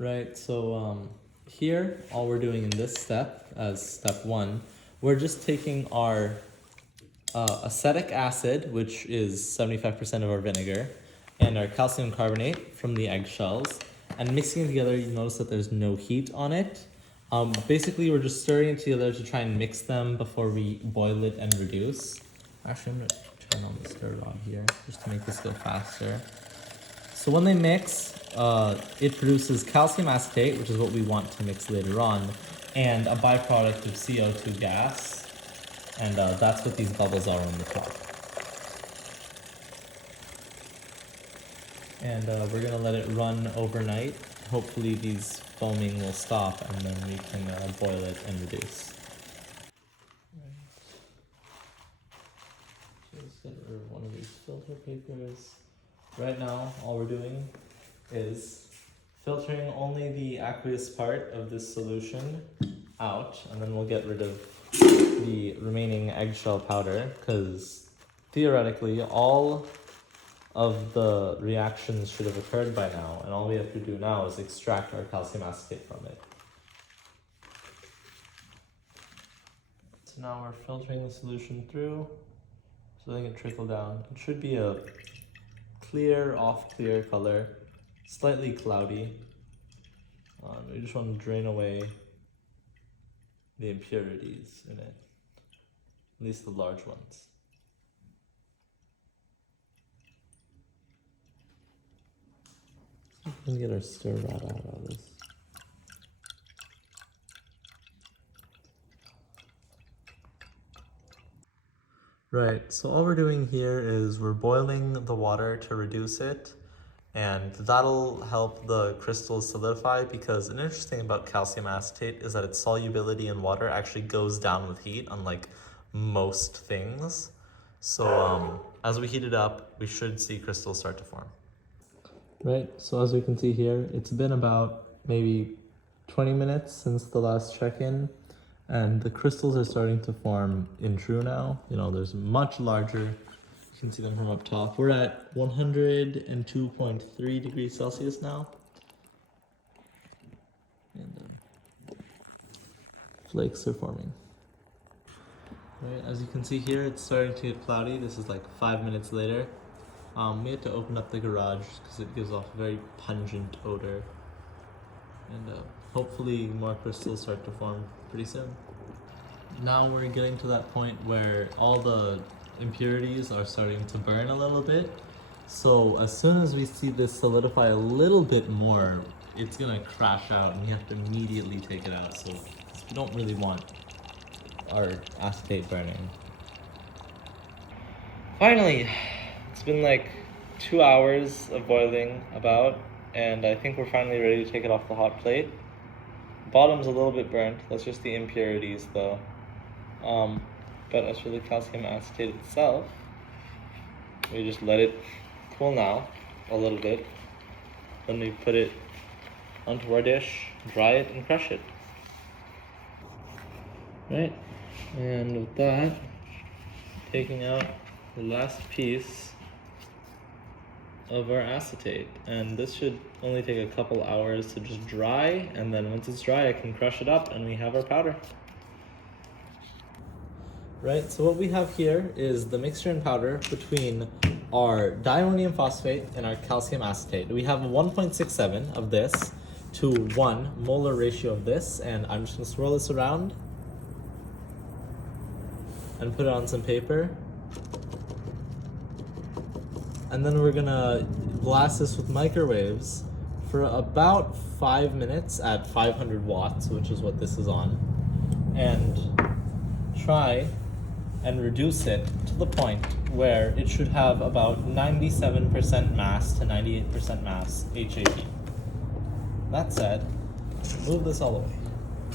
Right, so here, all we're doing in this step, as step 1, we're just taking our acetic acid, which is 75% of our vinegar, and our calcium carbonate from the eggshells, and mixing it together. You notice that there's no heat on it. Basically, we're just stirring it together to try and mix them before we boil it and reduce. Actually, I'm going to turn on the stir rod here, just to make this go faster. So when they mix, it produces calcium acetate, which is what we want to mix later on, and a byproduct of CO2 gas, and that's what these bubbles are on the top. And we're going to let it run overnight. Hopefully these foaming will stop, and then we can boil it and reduce. So let's get rid of one of these filter papers. Right now, all we're doing is filtering only the aqueous part of this solution out, and then we'll get rid of the remaining eggshell powder, because theoretically all of the reactions should have occurred by now, and all we have to do now is extract our calcium acetate from it. So now we're filtering the solution through, so letting it trickle down. It should be a clear, off-clear color, slightly cloudy. We just want to drain away the impurities in it, at least the large ones. Let's see if we can get our stir rod out of this. Right, so all we're doing here is we're boiling the water to reduce it, and that'll help the crystals solidify, because an interesting thing about calcium acetate is that its solubility in water actually goes down with heat, unlike most things. So as we heat it up, we should see crystals start to form. Right, so as we can see here, it's been about maybe 20 minutes since the last check-in, and the crystals are starting to form in true now. You know, there's much larger. You can see them from up top. We're at 102.3 degrees Celsius now. And flakes are forming. Right, as you can see here, it's starting to get cloudy. This is like 5 minutes later. We had to open up the garage because it gives off a very pungent odor. And hopefully more crystals start to form pretty soon. Now we're getting to that point where all the impurities are starting to burn a little bit. So as soon as we see this solidify a little bit more, it's gonna crash out and we have to immediately take it out. So we don't really want our acetate burning. Finally, it's been like 2 hours of boiling about, and I think we're finally ready to take it off the hot plate. Bottom's a little bit burnt, that's just the impurities though. But as for the calcium acetate itself, we just let it cool now a little bit. Then we put it onto our dish, dry it, and crush it. Right, and with that, taking out the last piece of our acetate, and this should only take a couple hours to just dry, and then once it's dry I can crush it up and we have our powder. Right, so what we have here is the mixture and powder between our diammonium phosphate and our calcium acetate. We have 1.67 of this to 1 molar ratio of this, and I'm just going to swirl this around and put it on some paper. And then we're gonna blast this with microwaves for about 5 minutes at 500 watts, which is what this is on, and try and reduce it to the point where it should have about 97% mass to 98% mass HAP. That said, move this all away.